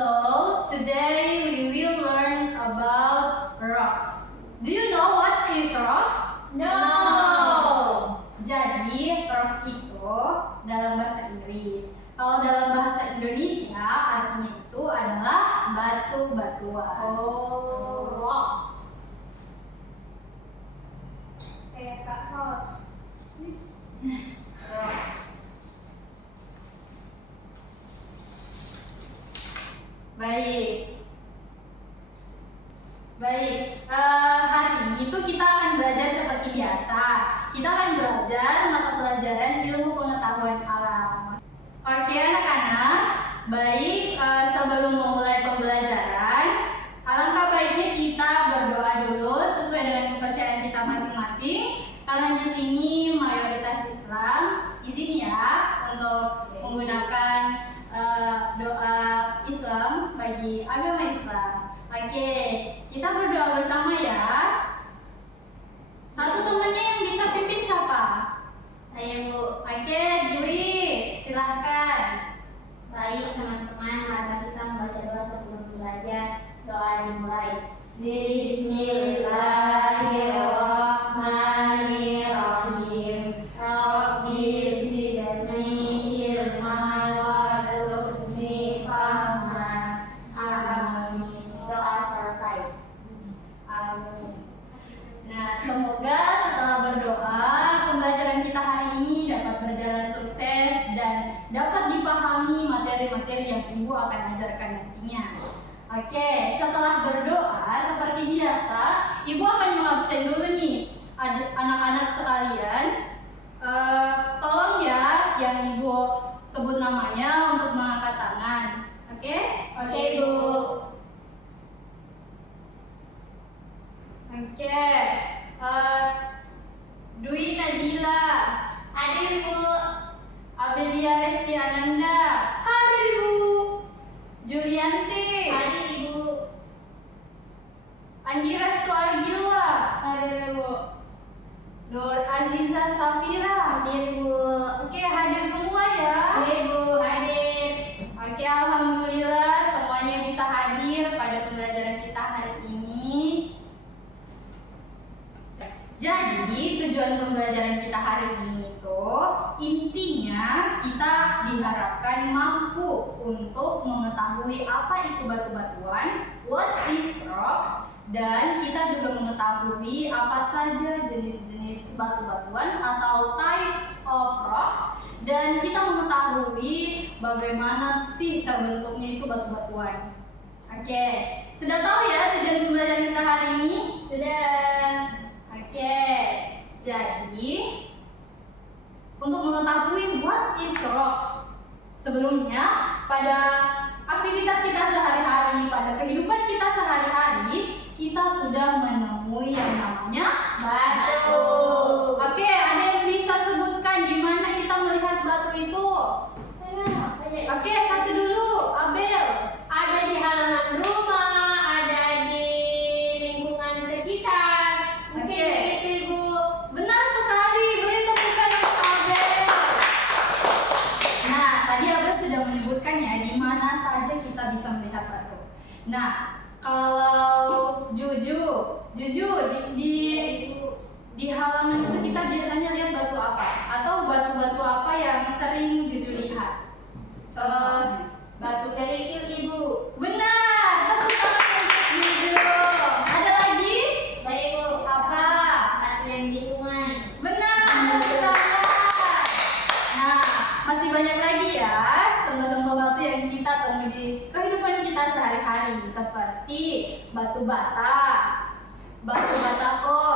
So today we will learn about rocks. Do you know what is rocks? No. Jadi rocks itu dalam bahasa Inggris. Kalau dalam bahasa Indonesia artinya itu adalah batu-batuan. Oh, rocks. Kayak Kak Ros. Rocks. Baik. Hari ini tuh kita akan belajar seperti biasa. Kita akan belajar mata pelajaran ilmu pengetahuan alam. Oke anak-anak, baik, sebelum memulai pembelajaran, alangkah baiknya kita berdoa dulu sesuai dengan kepercayaan kita masing-masing. Karena di sini mayoritas Islam, izin ya untuk menggunakan doa Islam bagi agama Islam. Oke, kita berdoa bersama ya. Satu temannya yang bisa pimpin siapa? Saya, Bu. Oke, Dwi, silahkan. Baik teman-teman, mari kita membaca doa sebelum belajar. Doa dimulai. Bismillahirrahmanirrahim. Rabbi zidni ilman warzuqni fahman. Amin. Doa selesai. Amin. Nah, semoga setelah berdoa, pembelajaran kita hari ini dapat berjalan sukses dan dapat dipahami materi-materi yang Ibu akan ajarkan nantinya. Oke, setelah berdoa, seperti biasa, Ibu akan mengabsen dulu nih anak-anak sekalian. Tolong ya, yang Ibu sebut namanya untuk mengangkat tangan. Oke? Oke, Bu. Oke, Dwi Nadila, Hadir, Bu. Abelia Reski Ananda, Hadir, Bu. Julianti, Hadir, Ibu. Andi Restu Algilwa, Hadir, Bu. Nur Aziza Safira. Hadir, Bu. Oke, hadir semua ya. Oke, Bu. Hadir. Oke, alhamdulillah semuanya bisa hadir pada pembelajaran kita hari ini. Jadi, tujuan pembelajaran kita hari ini itu intinya kita diharapkan mampu untuk mengetahui apa itu batu-batuan, what is rocks, dan kita juga mengetahui apa saja jenis-jenis batu-batuan atau types of rocks, dan kita mengetahui bagaimana sih terbentuknya itu batu-batuan. Oke, sudah tahu ya tujuan pembelajaran kita hari ini? Sudah. Oke, jadi untuk mengetahui what is rocks, sebelumnya pada aktivitas kita sehari-hari, pada kehidupan kita sehari-hari, kita sudah menemui yang namanya Batu. Oke, ada yang bisa sebutkan di mana kita melihat batu itu? Oke, satu dulu, Abel. Ada di halaman rumah, ada di lingkungan sekitar. Mungkin Oke. begitu, Ibu. Benar sekali, beri tepukan untuk Abel. Nah, tadi Abel sudah menyebutkan ya di mana saja kita bisa melihat batu. Nah, kalau Juju di halaman itu kita biasanya lihat batu apa? Atau batu-batu apa yang sering Juju lihat? Contohnya. Batu kerikil, Ibu. Benar, tepuk tangan untuk Juju. Ada lagi? Baik, Bu. Apa? Batu yang di sungai. Benar, tepuk tangan. Nah, masih banyak lagi ya contoh-contoh batu yang kita temui di kehidupan kita sehari-hari, seperti batu bata, batu batako,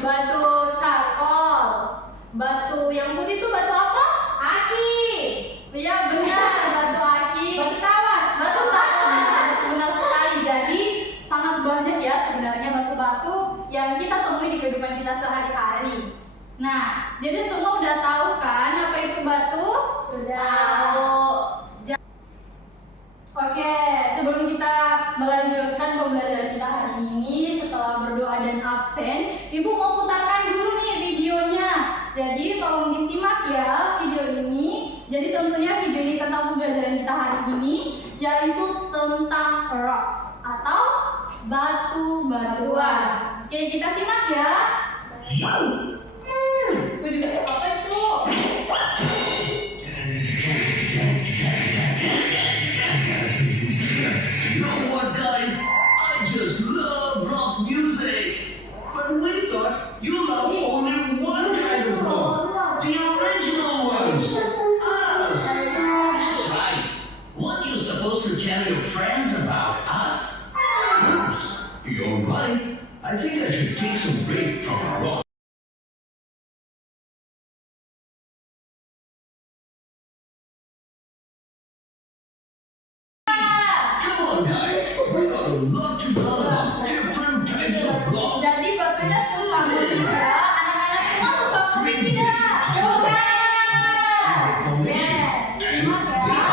batu charcoal, batu yang putih itu batu apa? Aki. Iya benar, batu aki. Batu tawas. Batu tawas, benar sekali. Jadi sangat banyak ya sebenarnya batu-batu yang kita temui di kehidupan kita sehari-hari. Nah, jadi semua udah tahu kan apa itu batu? Sudah. Oke, sebelum kita melanjutkan pembelajaran kita hari ini, setelah berdoa dan absen, Ibu mau putarkan dulu nih videonya. Jadi tolong disimak ya video ini. Jadi tentunya video ini tentang pembelajaran kita hari ini. yaitu tentang rocks atau batu-batuan. Oke, kita simak ya. Waduh, apa itu? You know what, guys? I just love rock music. But we thought you love only one kind of rock, the original ones. Us. That's right. What you supposed to tell your friends about us? Oops, you're right. I think I should take some break from rock. Come on, guys. We got a lot to learn about different types of rocks. Jadi bapaknya suka musik ya, anak-anak semua suka musik tidak? Suka! Yes, simak ya.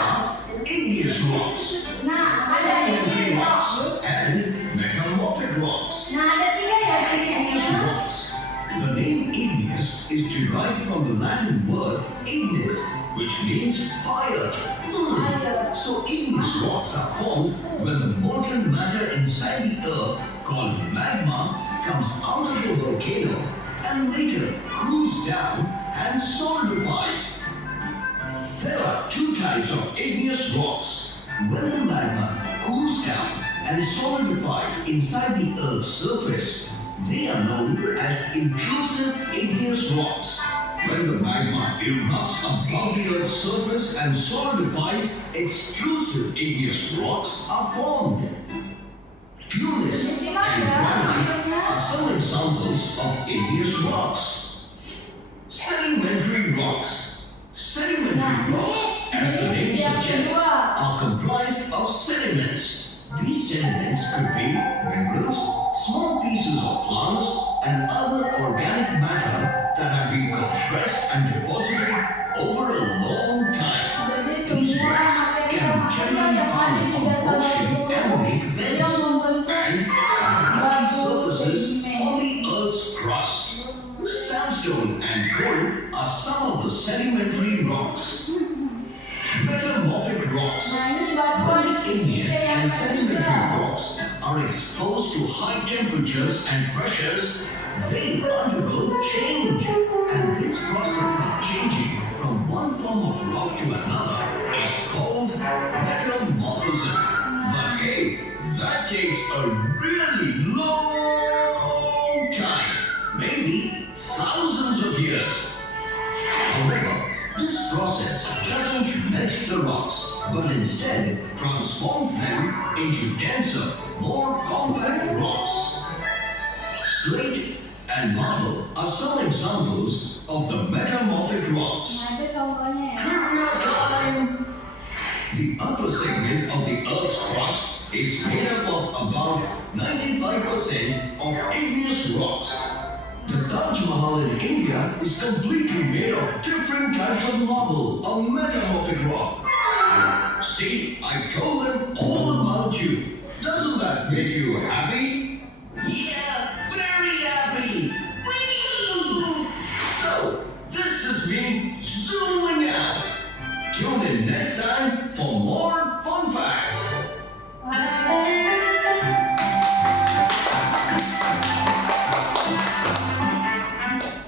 Igneous rocks, Nah, ada sedimentary ini rocks, rocks. and metamorphic rocks. Nah, ada 3 ya Igneous jenisnya. rocks. The name igneous is derived from the Latin word ignis, which means fire. Fire. So igneous rocks are formed when the molten matter inside the earth, called magma, comes out of the volcano and later cools down and solidifies. There are 2 types of igneous rocks. When the magma cools down and solidifies inside the Earth's surface, they are known as intrusive igneous rocks. When the magma erupts above the Earth's surface and solidifies, extrusive igneous rocks are formed. Pumice and granite are some examples of igneous rocks. Sedimentary rocks. Sedimentary rocks, as the name suggests, are comprised of sediments. These sediments could be minerals, small pieces of plants, and other organic matter that have been compressed and deposited over a long time. Jadi These semua rocks material can generally yang ada found di on dasar ocean laut and lake yang beds membentuk and on rocky batu surfaces sedimen. on the Earth's crust. Sandstone and coal are some of the sedimentary rocks. Metamorphic rocks. Nah, ini When batuan the igneous tipe yang and sedimentary ketiga. rocks are exposed to high temperatures and pressures, they undergo change. And this process of changing from one form of rock to another is called metamorphism. But hey, that takes a really long time, maybe thousands of years. However, this process doesn't melt the rocks, but instead transforms them into denser, more compact rocks. Slate and marble are some examples of the metamorphic rocks. Nah, itu contohnya ya. Trivia time! The upper segment of the Earth's crust is made up of about 95% of igneous rocks. The Taj Mahal in India is completely made of different types of marble, a metamorphic rock. See, I told them all about you. Doesn't that make you happy? Yeah, very happy. Whee! So, this is me zooming out. Tune in next time for more fun facts.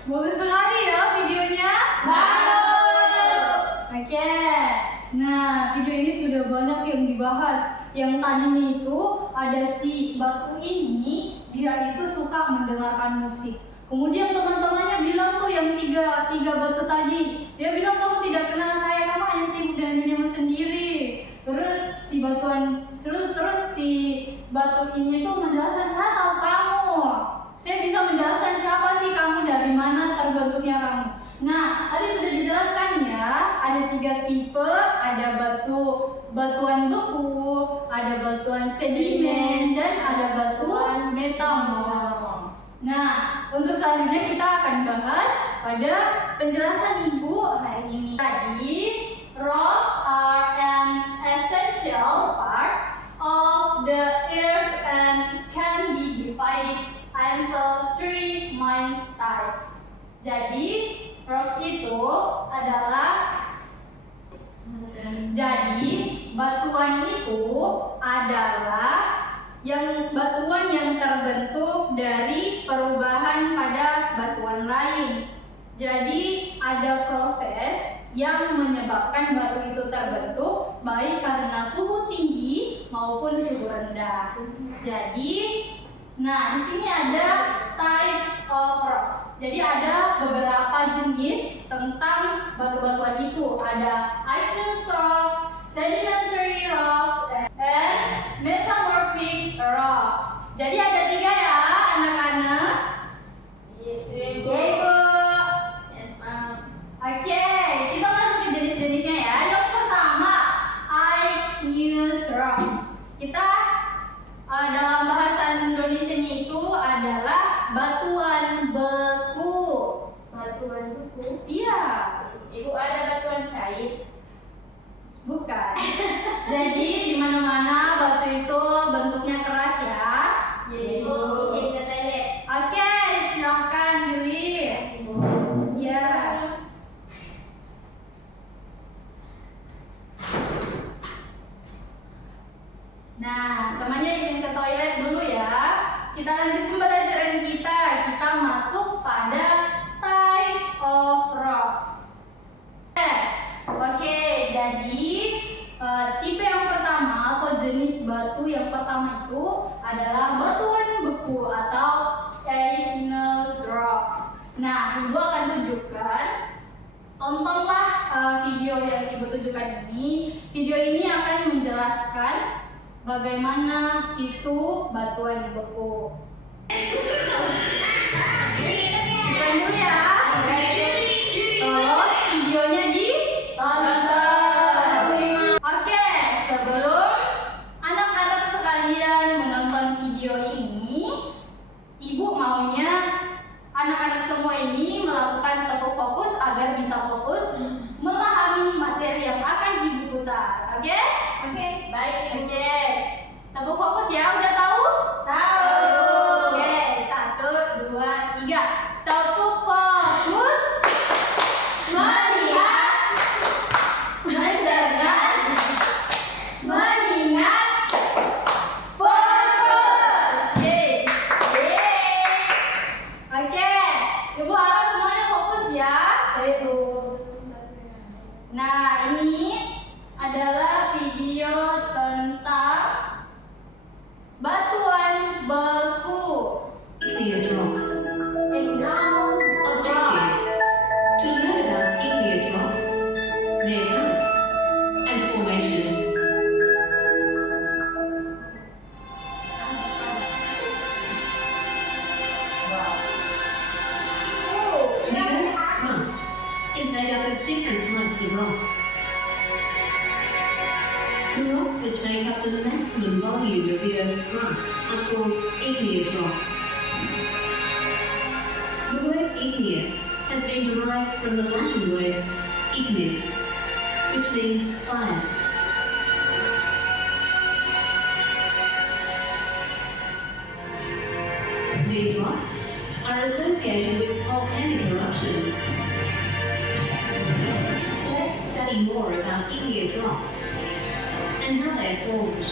Bagus sekali ya videonya. Bagus. Oke. Nah, video ini sudah banyak yang dibahas. Yang tadinya itu ada si batu ini, dia itu suka mendengarkan musik. Kemudian teman-temannya bilang tuh yang tiga batu tadi, dia bilang kamu tidak kenal saya, kamu hanya sibuk dengan duniamu sendiri. Terus si batu ini tuh menjelaskan, saya tahu kamu. Saya bisa menjelaskan siapa sih kamu, dari mana terbentuknya kamu. Nah, tadi sudah dijelaskan ya, ada 3 tipe, ada batuan beku, ada batuan sedimen, dan ada batuan metamorf. Nah, untuk selanjutnya kita akan bahas pada penjelasan Ibu hari ini. Tadi, rocks are an essential part of the earth and can be divided into 3 main types. Jadi, rocks itu adalah batuan itu adalah batuan yang terbentuk dari perubahan pada batuan lain. Jadi ada proses yang menyebabkan batu itu terbentuk baik karena suhu tinggi maupun suhu rendah. Jadi, di sini ada types of rocks. Jadi ada beberapa jenis tentang batu-batuan itu. Ada igneous rocks, sedimentary rocks, and metamorphic rocks. Jadi ada 3 ya anak-anak. Ibu. Oke, kita masuk ke jenis-jenisnya ya. Yang pertama, igneous rocks. Kita dalam bahasa Indonesianya itu adalah batuan beku. Batuan buku. Iya. Ibu, ada batuan cair. Bukan. Jadi di mana-mana batu itu bentuknya keras ya. Ibu, izin ke toilet. Oke, silahkan Dewi. Ya. Nah, temannya izin ke toilet dulu ya. Kita lanjut pembelajaran kita. Kita masuk pada types of rocks. Oke, jadi tipe yang pertama atau jenis batu yang pertama itu adalah batuan beku atau igneous rocks. Nah, Ibu akan tunjukkan. Tontonlah video yang Ibu tunjukkan ini. Video ini akan menjelaskan bagaimana itu batuan beku. Bukan dulu ya. Tolong videonya ditonton. Oke, sebelum anak-anak sekalian menonton video ini, Ibu maunya anak-anak semua ini melakukan tepuk fokus agar bisa fokus memahami materi yang akan Ibu putar. Oke? Oke, baik. Oke. Tepuk fokus ya, udah tahu? Tahu. Oke, 1, 2, 3. Tepuk fokus. Melihat, mendengar, mengingat, fokus. Yeay. Oke, Ibu harus semuanya fokus ya. Ibu. Nah, ini adalah video tentang batuan beku. Igneous rocks. Igneous Objective: to learn about igneous rocks, their types, and formation. The Earth's crust is made up of different types of rocks. The rocks which make up the maximum volume of the Earth's crust are called igneous rocks. The word igneous has been derived from the Latin word ignis, which means fire. These rocks are associated with volcanic eruptions. Let's study more about igneous rocks and how they are formed.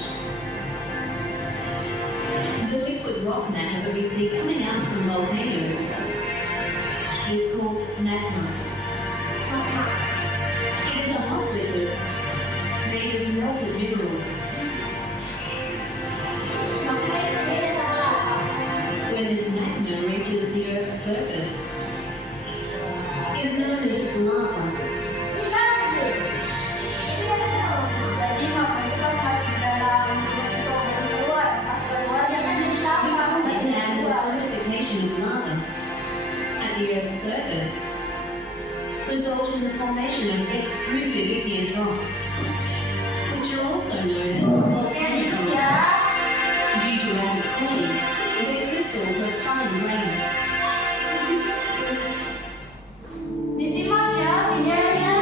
The liquid rock matter that we see coming out from volcanoes is called magma. It is a hot liquid made of melted minerals. Magma itu beda sama lava. When this magma reaches the Earth's surface, it is known as lava. Jadi magma itu pas masih di dalam bumi itu baru keluar. Pas keluar dia kan jadi lava. We Pas can add the keluar. solidification of lava at the Earth's surface, result in the formation of extrusive igneous rocks, which are also known as Oke, ini volcanic dia. rocks, due to added cooling with crystals of fine grain. Disimak ya videonya.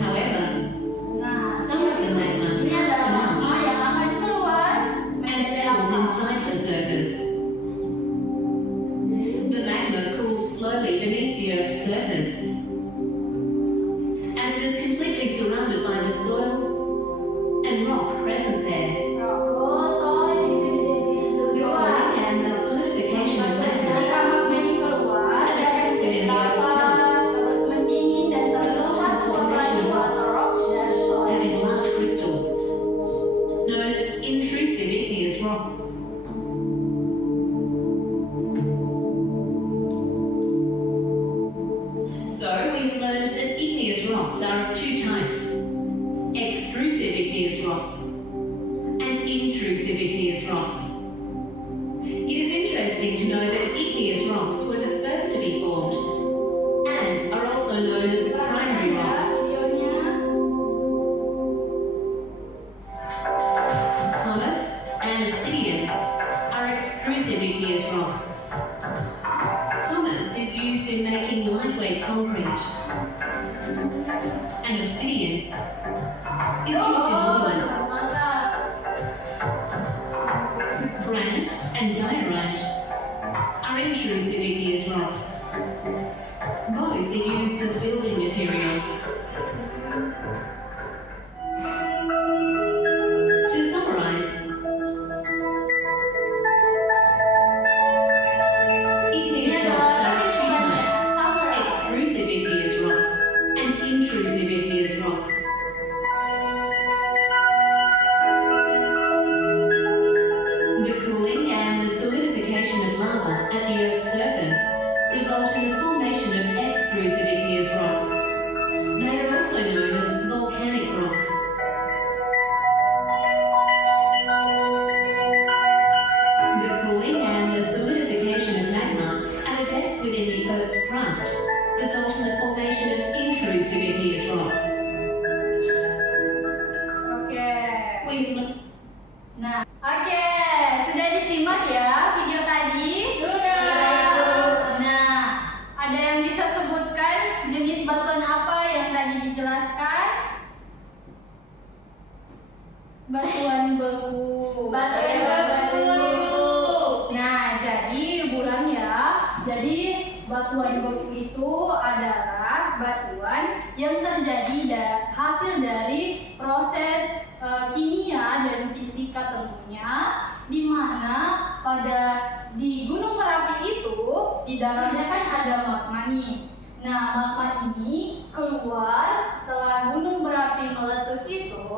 However, Nah, some of the magma ini adalah magma emerge yang akan keluar and settles inside the surface. The magma cools slowly beneath the Earth's surface. As it is completely surrounded by the soil, intrusive igneous rocks. So we've learned that igneous rocks are of two types: extrusive igneous rocks and intrusive igneous rocks. It is interesting to know that igneous rocks were the first to be formed and are also known as primary rocks. Pumice and obsidian are extrusive igneous rocks. Pumice is used in making lightweight concrete, and obsidian is used in woodlands. Granite and diorite are intrusive igneous rocks. Both are used as building material. To summarize, igneous rocks are of two types: extrusive igneous rocks and intrusive igneous rocks. The cooling and the solidification of lava at the Earth's surface result in the formation of extrusive igneous rocks. They are also known as volcanic rocks. The cooling and the solidification of magma at a depth within the Earth's crust result in the formation of intrusive igneous rocks. We've learned Nah, oke, sudah disimak ya video tadi? Sudah. Nah, ada yang bisa sebutkan jenis batuan apa yang tadi dijelaskan? Batuan beku. Batuan beku. Nah, jadi bulan ya. Jadi batuan beku itu adalah batuan yang terjadi hasil dari proses kimia dan fisika tentunya, di mana di Gunung Merapi itu di dalamnya kan ada magma nih. Nah, magma ini keluar setelah Gunung Merapi meletus itu,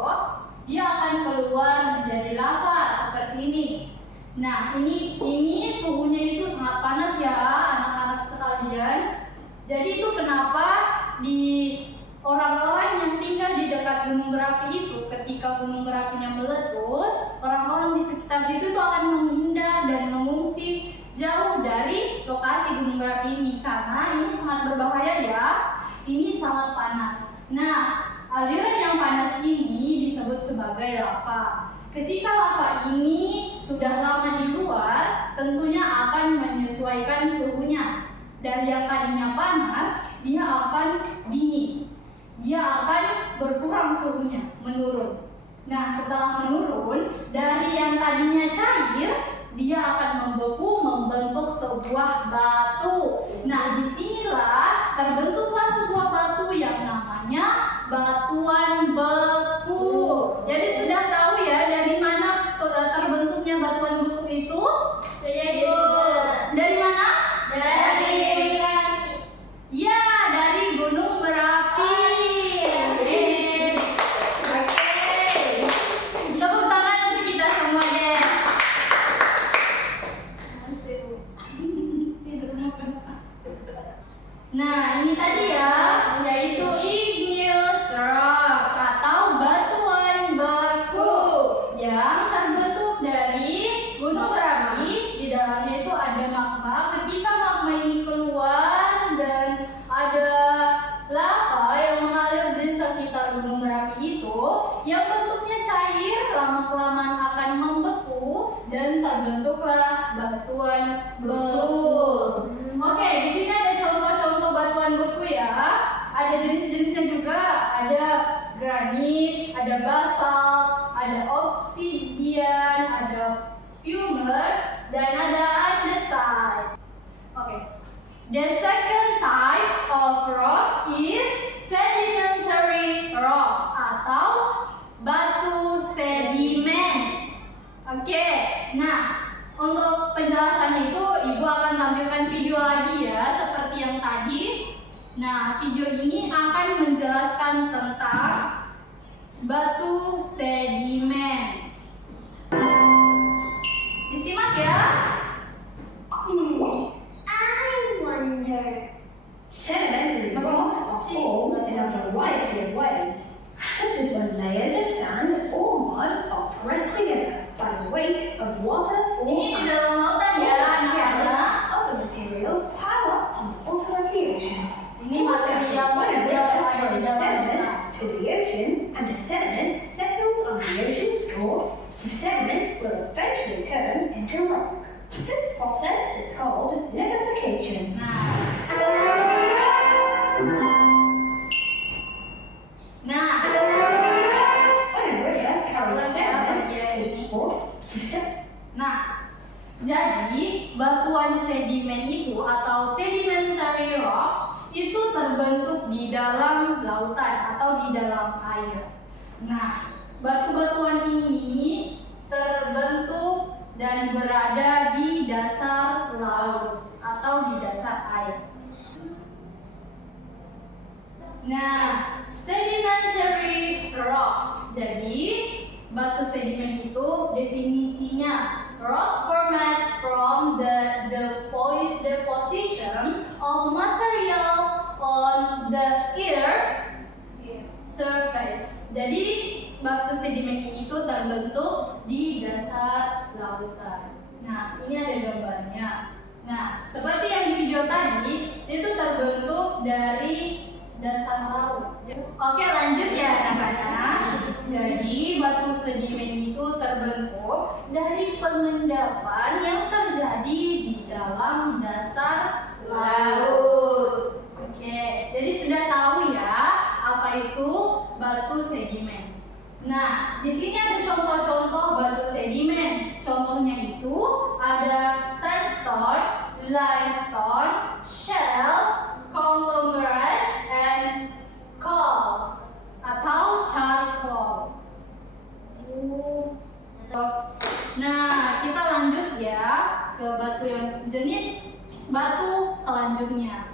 dia akan keluar menjadi lava seperti ini. Nah, ini suhunya itu sangat panas ya, anak-anak sekalian. Jadi itu kenapa di orang-orang yang tinggal di dekat Gunung Merapi itu, ketika Gunung Merapinya meletus, orang-orang di sekitar situ itu akan menghindar dan mengungsi jauh dari lokasi Gunung Merapi ini, karena ini sangat berbahaya ya. Ini sangat panas. Nah, aliran yang panas ini disebut sebagai lava. Ketika lava ini sudah lama di luar, tentunya akan menyesuaikan suhunya. Dari yang tadinya panas, dia akan dingin. Dia akan berkurang suhunya, menurun. Nah, setelah menurun, dari yang tadinya cair, dia akan membeku, membentuk sebuah batu. Nah, disinilah terbentuklah sebuah batu yang namanya batuan beku. Jadi sudah tahu ya dari mana terbentuknya batuan beku itu? Dari mana? Ya, dari Gunung Merapi. Oke. Tepuk tangan untuk kita semua deh. Nah, ini tadi ya, yaitu igneous rocks atau batuan beku yang terbentuk dari Gunung Merapi. Di dalamnya itu ada magma. Ketika magma ini keluar dan ada lava yang mengalir di sekitar Gunung Merapi itu, yang bentuknya cair, lama-kelamaan akan membeku dan terbentuklah batuan beku. Oke, di sini ada contoh-contoh batuan beku ya. Ada jenis-jenisnya juga. Ada granit, ada basalt, ada obsidian, ada pumice, dan ada andesite. Oke. The second types of rocks is sedimentary rocks atau batu sedimen. Oke. Nah, untuk penjelasannya itu Ibu akan tampilkan video lagi ya, seperti yang tadi. Nah, video ini akan menjelaskan tentang batu sedimen. water or Ini di dalam lautan ya anak-anak. other materials pile up on the bottom of the ocean. Ini material-material yang ada di dalam lautan. sediment to the ocean and the sediment settles on the ocean floor, the sediment will eventually turn into rock. This process is called liquefaction. Nah, When a river carries sediment to the port, nah, jadi batuan sedimen itu atau sedimentary rocks itu terbentuk di dalam lautan atau di dalam air. Nah, batu-batuan ini terbentuk dan berada di dasar laut atau di dasar air. Nah, sedimentary rocks. Jadi, batu sedimen itu definisinya rocks formed from the deposition of material on the earth surface. Jadi, batu sedimen ini tuh terbentuk di dasar lautan. Nah, ini ada gambarnya. Nah, seperti yang di video tadi, itu terbentuk dari dasar laut. Oke, lanjut ya anak-anak. Jadi, batu sedimen itu terbentuk dari pengendapan yang terjadi di dalam dasar laut. Oke, jadi sudah tahu ya apa itu batu sedimen. Nah, di sini ada contoh-contoh batu sedimen. Contohnya itu ada sandstone, limestone, shell, conglomerate, and coal atau charcoal. Nah, kita lanjut ya ke batu yang jenis batu selanjutnya.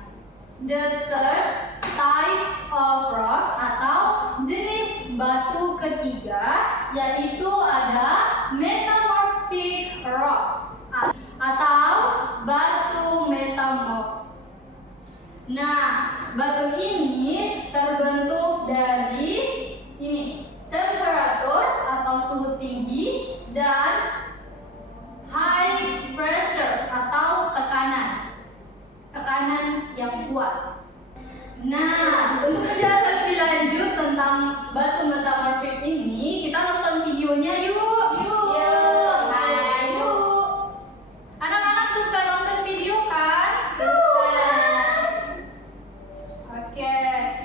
The third types of rocks atau jenis batu ketiga yaitu ada metamorphic rocks atau batu metamorf. Nah, batu ini terbentuk dari temperatur atau suhu tinggi dan high pressure atau tekanan yang kuat. Nah, untuk penjelasan lebih lanjut tentang batu metamorphic ini, kita nonton videonya yuk. Anak-anak suka nonton video kan? Suka. Oke,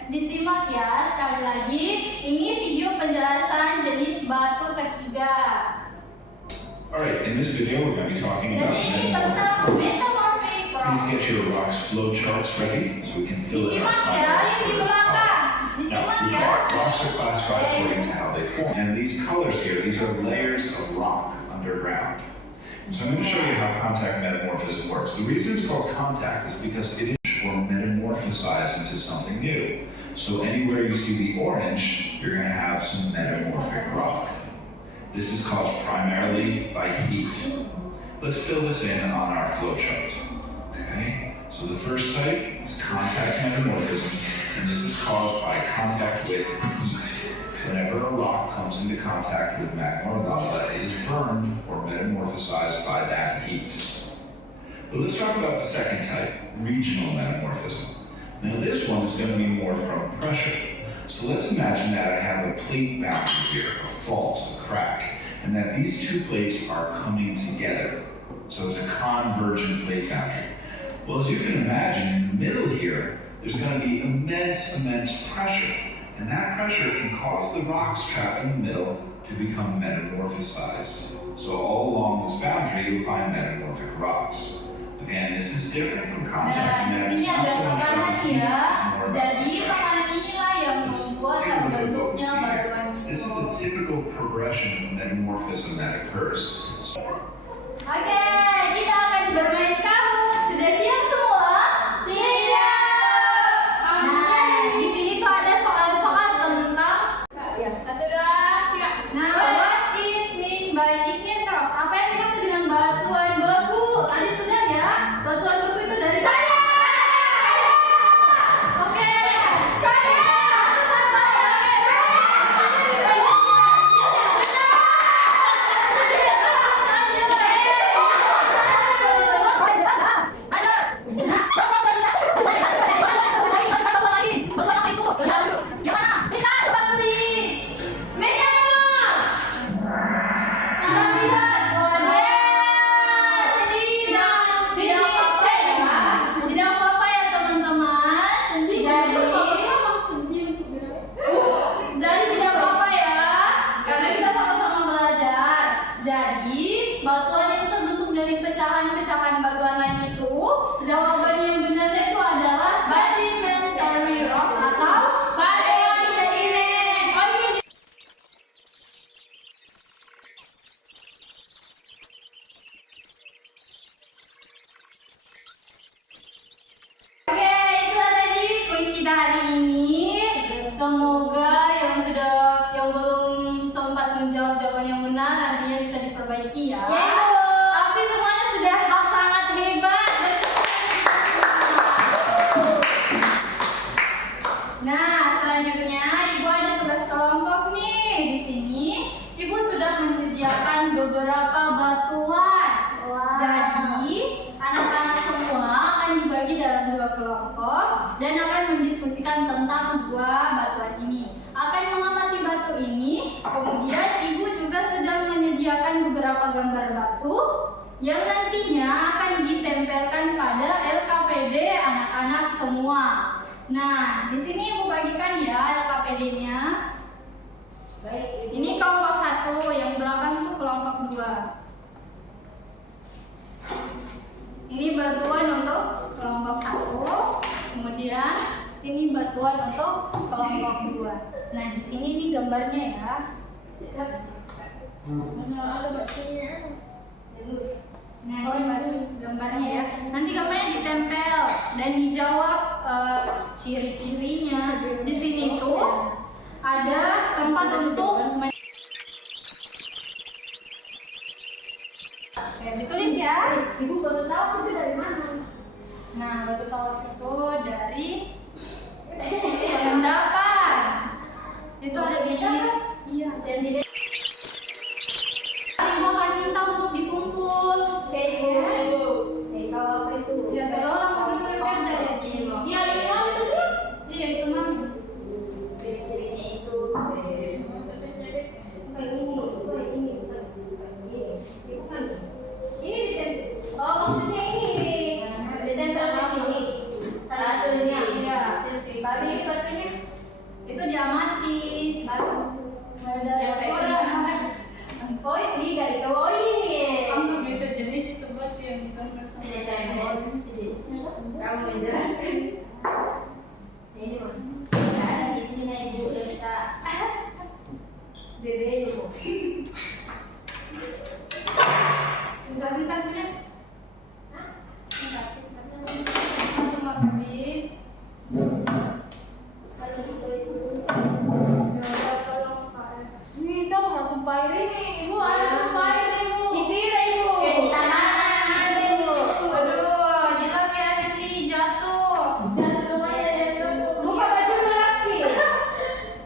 disimak ya sekali lagi. Ini video penjelasan jenis batu ketiga. Alright, in this video we're going to be talking about Jadi ini tentang metamorphic Please rocks. get your rocks flow charts ready so we can fill in our Disimak ya, final yuk di color. belakang. Now, Disimak ya. rocks are classified according to how they form. And these colors here, these are layers of rock underground. So I'm going to show you how contact metamorphism works. The reason it's called contact is because it is or metamorphosize into something new. So anywhere you see the orange, you're going to have some metamorphic rock. This is caused primarily by heat. Let's fill this in on our flowchart. Okay, so the first type is contact metamorphism, and this is caused by contact with heat. Whenever a rock comes into contact with magma or lava, it is burned or metamorphosized by that heat. But let's talk about the second type, regional metamorphism. Now this one is going to be more from pressure. So let's imagine that I have a plate boundary here, a fault, a crack, and that these two plates are coming together. So it's a convergent plate boundary. Well, as you can imagine, in the middle here, there's going to be immense pressure. And that pressure can cause the rocks trapped in the middle to become metamorphosized. So all along this boundary, you'll find metamorphic rocks. Again, this is different from contact in Nah, that di it's sini not ada so much tekanan about heat, ya. it's more about Jadi pressure. tekanan inilah yang membuat terbentuknya batuan This is itu. a typical progression of metamorphism that occurs. Oke, kita akan bermain kahut. Sudah siap semua? Siap. Nah, di sini tuh ada soal-soal tentang Nah, what is mean by igneous rocks? Apa yang dimaksud dengan batuan beku? Tadi sudah ya, batuan beku itu dari saya. Oke, saya. Satu-satu. Jadi, batuan yang terbentuk dari pecahan-pecahan batuan lain itu, jawaban yang benarnya itu adalah sedimentary rocks atau batuan sedimen. Oh iya. Oke, itulah tadi kuis kita hari ini. Semoga yang belum sempat menjawab jawaban yang benar nantinya bisa diperbaiki ya. Tapi semuanya sudah sangat hebat. Nah, selanjutnya Ibu ada tugas kelompok nih. Di sini Ibu sudah menyediakan beberapa batuan. Jadi, anak-anak semua akan dibagi dalam 2 kelompok dan akan mendiskusikan tentang 2 batuan ini. Akan mengamati batu ini, kemudian Ibu juga sudah menyediakan beberapa gambar batu yang nantinya akan ditempelkan pada LKPD anak-anak semua. Nah, di sini Ibu bagikan ya LKPD-nya. Ini kelompok 1, yang belakang tuh kelompok 2. Ini batuan untuk kelompok 1, kemudian ini batuan untuk kelompok 2. Nah, di sini ini gambarnya ya. Mana ada batunya? Nah, ini gambarnya ya. Nanti gambarnya ditempel dan dijawab ciri-cirinya. Di sini tuh ada tempat untuk ditulis ya. Ibu baru tahu itu dari mana? Nah, batu tawas itu dari endapan. Itu ada di iya. Ibu akan minta untuk dikumpul. Tahu apa itu? Ya, seorang guru itu kan jadi. Iya, itu mami itu dia. Iya, itu mami. Ciri-cirinya itu oh maksudnya ini ditempel di sini satunya Iya. bagi batunya Itu diamati. baru Dari orang. oh ini dari oh ini Kamu bisa jenis itu batu yang ditempel sama. kamu jelasin ini mah ada di sini ibu kita bebe ibu Singkat-singkat punya. Semua kali. Ini sama nggak tumpahin ini? Ibu ada tumpahin ibu. dikira ibu Di tangan ibu Aduh, jilbabnya nanti jatuh. Jangan lumayan. buka baju lelaki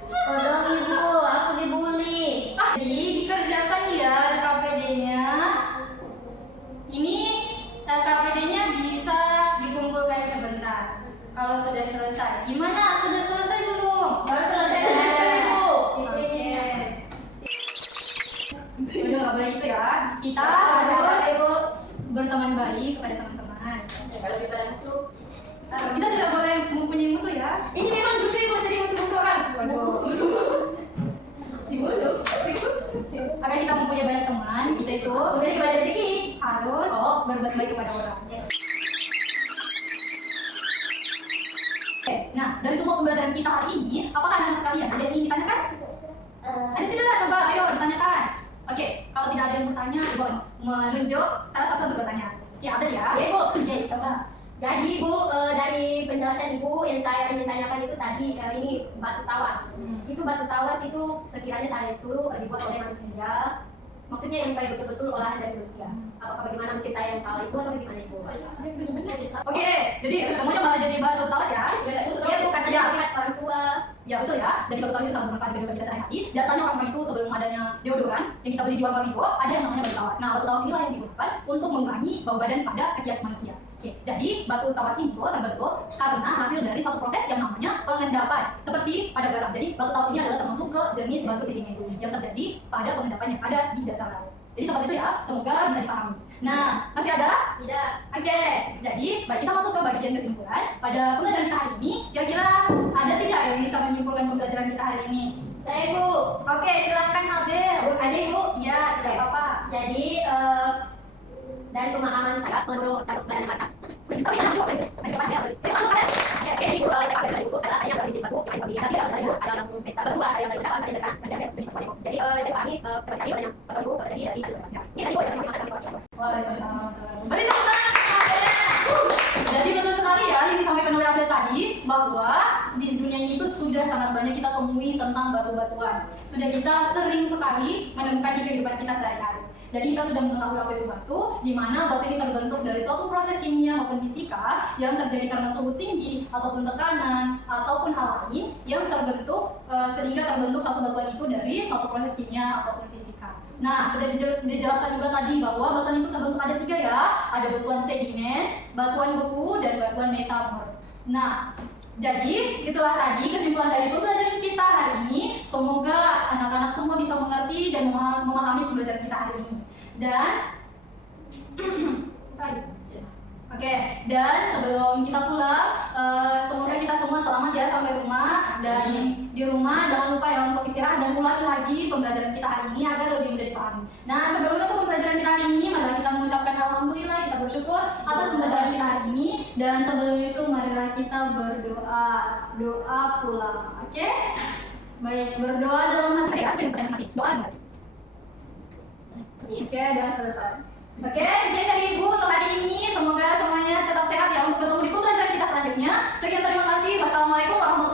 tolong ibu aku dibully Jadi dikerjakan ya LKPD-nya. Ini LKPD-nya bisa dikumpulkan sebentar. Kalau sudah selesai. Gimana? Sudah selesai belum? baru selesai ibu Oke. Udah nggak boleh itu ya. Kita ada harus ibu berteman baik kepada teman-teman. kalau kita musuh Kita tidak boleh mempunyai musuh ya. ini memang jujur ibu sering musuh-musuhan Agar kita mempunyai banyak teman, kita itu udah gimana rezeki harus berbuat baik kepada orang. Oke, nah dari semua pembelajaran kita hari ini, apakah anak-anak sekalian ada yang ingin ditanyakan? Ada tidak? Coba ayo ditanyakan. Oke, kalau tidak ada yang bertanya, Ibu menunjuk salah satu untuk bertanya. Oke, ada ya? Ya, Ibu. Oke, coba. jadi ibu dari penjelasan ibu yang saya ingin tanyakan itu tadi ini batu tawas itu batu tawas itu sekiranya saya itu dibuat oleh manusia maksudnya yang kayak betul-betul olahan dari manusia apakah bagaimana mungkin saya yang salah itu atau bagaimana ibu Oke, jadi semuanya malah jadi bahasa tawas ya? Iya bu katanya Ya. melihat orang tua Ya betul ya, jadi batu tawas itu sangat bermanfaat bagi kita sehari-hari. Biasanya orang-orang itu sebelum adanya deodoran yang kita beli di warung itu, ada yang namanya batu tawas. Nah, batu tawas inilah yang digunakan untuk mengurangi bau badan pada ketiak manusia. Oke, jadi batu tawas ini terbentuk karena hasil dari suatu proses yang namanya pengendapan, seperti pada garam. Jadi batu tawas ini adalah termasuk ke jenis batu sedimen yang terjadi pada pengendapan yang ada di dasar laut. Jadi seperti itu ya, semoga bisa dipahami. Nah, masih ada? tidak Oke, jadi baik kita masuk ke bagian kesimpulan. Pada pembelajaran kita hari ini, kira-kira ada tidak yang bisa menyimpulkan pembelajaran kita hari ini? saya ibu Oke, silahkan Abel. aja ibu Iya, tidak apa-apa. jadi Jadi dari pemahaman saya menurut pelajaran mata Beri tepuk tangan semuanya. Jadi betul sekali ya yang disampaikan oleh Abel tadi, bahwa di dunia ini itu sudah sangat banyak kita temui tentang batu-batuan. Sudah kita sering sekali menemukan di kehidupan kita sehari-hari. Jadi kita sudah mengetahui apa itu batu, di mana batu ini terbentuk dari suatu proses kimia maupun fisika yang terjadi karena suhu tinggi ataupun tekanan ataupun hal lain yang terbentuk sehingga terbentuk suatu batuan itu dari suatu proses kimia ataupun fisika. Nah, sudah dijelaskan juga tadi bahwa batuan itu terbentuk ada 3 ya, ada batuan sedimen, batuan beku, dan batuan metamorf. Nah, jadi itulah tadi kesimpulan dari pembelajaran kita hari ini. Semoga anak-anak semua bisa mengerti dan memahami pembelajaran kita hari ini. Dan Oke, dan sebelum kita pulang, semoga kita semua selamat ya sampai rumah. Dan di rumah jangan lupa ya untuk istirahat dan ulangi lagi pembelajaran kita hari ini agar lebih mudah dipahami. Nah, sebelum menutup pembelajaran kita hari ini, mari kita mengucapkan alhamdulillah, kita bersyukur atas pembelajaran kita hari ini. Dan sebelum itu, marilah kita berdoa, doa pulang. Oke? Baik, berdoa dalam hati. Doa. Oke, udah selesai. Oke, sekian dari Ibu untuk hari ini. Semoga semuanya tetap sehat ya untuk bertemu di pembelajaran kita selanjutnya. Sekian, terima kasih. Wassalamualaikum warahmatullahi wabarakatuh.